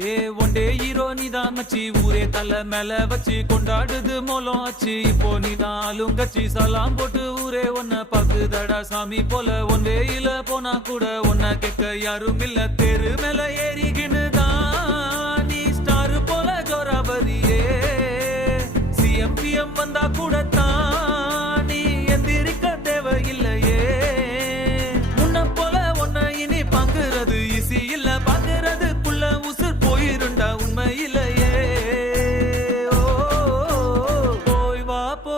ஏ one day hero நீதான் மச்சி, ஊரே தலை மேல வச்சு கொண்டாடுது மோலம் ஆச்சு. இப்போ நீதான் ஆளுங்கச்சி, சலாம் போட்டு ஊரே ஒன்ன பாக்குதடா சாமி போல. ஒன் வேயில போனா கூட ஒன்ன கேட்க யாரும் இல்ல. தெரு மேல ஏறிக்கினுதான் நீ ஸ்டார் போல ஜோரா வரியே. சிஎம் பிஎம் வந்தா கூட